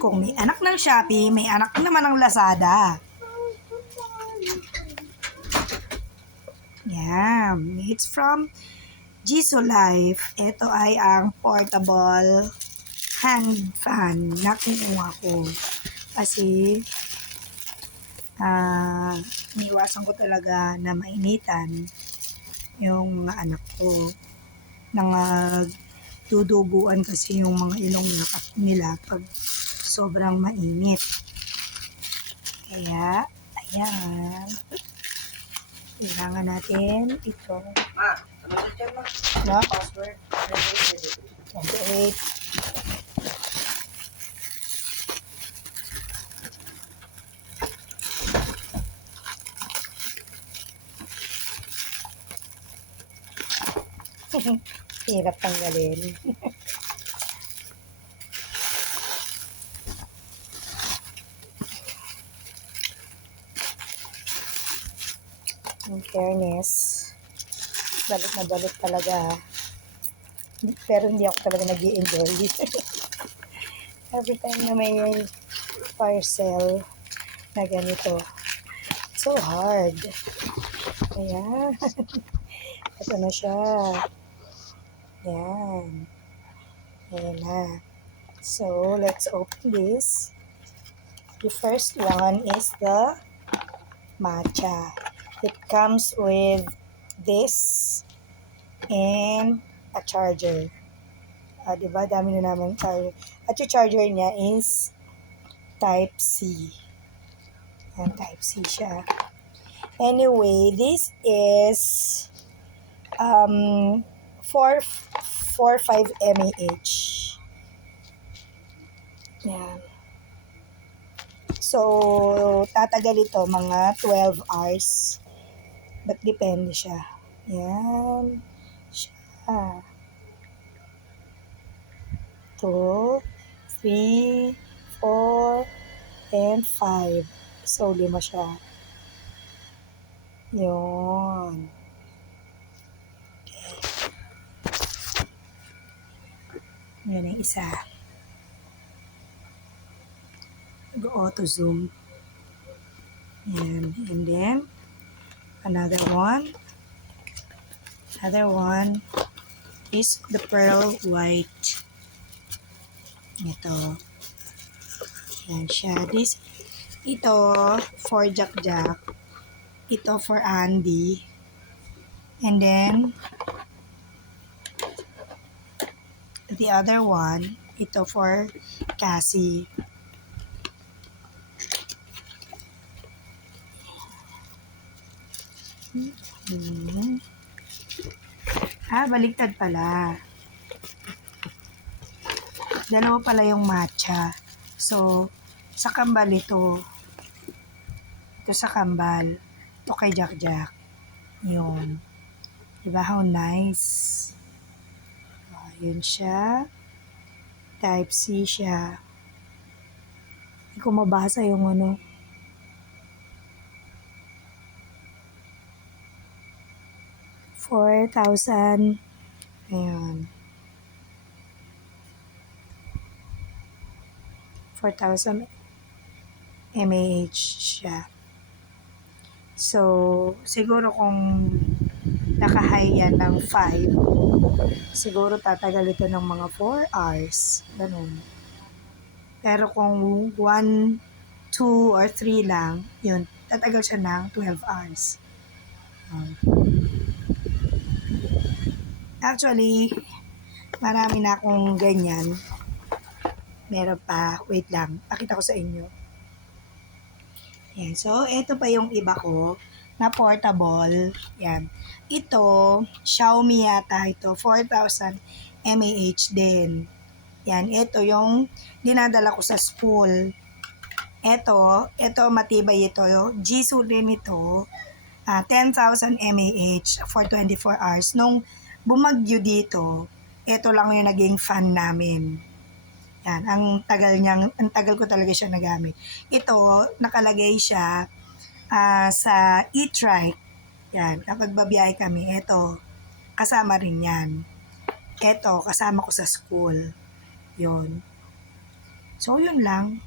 Kung may anak ng Shopee, may anak naman ng Lazada. Yan. It's from Jisoo Life. Ito ay ang portable hand fan na kinuha ko. Kasi, niwasan ko talaga na mainitan yung mga anak ko. Duduguan kasi yung mga ilong nila pag sobrang mainit. Kaya, ayan. Kailangan natin ito. Ano dyan ma? No? Password. 28. Hirap tanggalin. In fairness, balik na balik talaga. Pero hindi ako talaga nag-i-enjoy. Every time na may parcel na ganito, so hard. Ayan. Ito na siya. Ayan. Ayan na. So, let's open this. The first one is the matcha. It comes with this and a charger. Diba? Dami na naman charger. At yung charger niya is Type-C. Yan, Type-C siya. Anyway, this is 4.5 mAh. Yan. So, tatagal ito mga 12 hours. But depende siya. Yan. Siya. 2, 3, 4, and 5. So, 5 siya. Yun. Okay. Yan ang isa. Go-auto zoom. Yan. And then, another one is the pearl white. Ito. Yan siya. Ito for Jack. Ito for Andy. And then, the other one, ito for Cassie. Baliktad pala. Dalawa pala yung matcha. So, sa kambal ito. Ito sa kambal. Ito kay Jack. Yun. Diba how nice? Yun siya. Type-C siya. Hindi ko mabasa yung ano. $4,000. Ayan. 4,000 mAh siya. So, siguro kung naka-high yan ng 5, siguro tatagal ito ng mga 4 hours. Ganun. Pero kung 1, 2, or 3 lang, yun, tatagal siya ng 12 hours. Actually, marami na akong ganyan. Meron pa. Wait lang. Pakita ko sa inyo. Yan. So, ito pa yung iba ko na portable. Yan. Ito, Xiaomi yata ito. 4,000 mAh din. Yan. Ito yung dinadala ko sa spool. Ito matibay ito. Jisoo din ito. 10,000 mAh for 24 hours. Nung bumagyo dito, ito lang yung naging fan namin. Yan, ang tagal ko talaga siya nagamit. Ito, nakalagay siya sa e-trike. Yan, kapag babiyahe kami, ito, kasama rin yan. eto, kasama ko sa school. Yun. So, yun lang.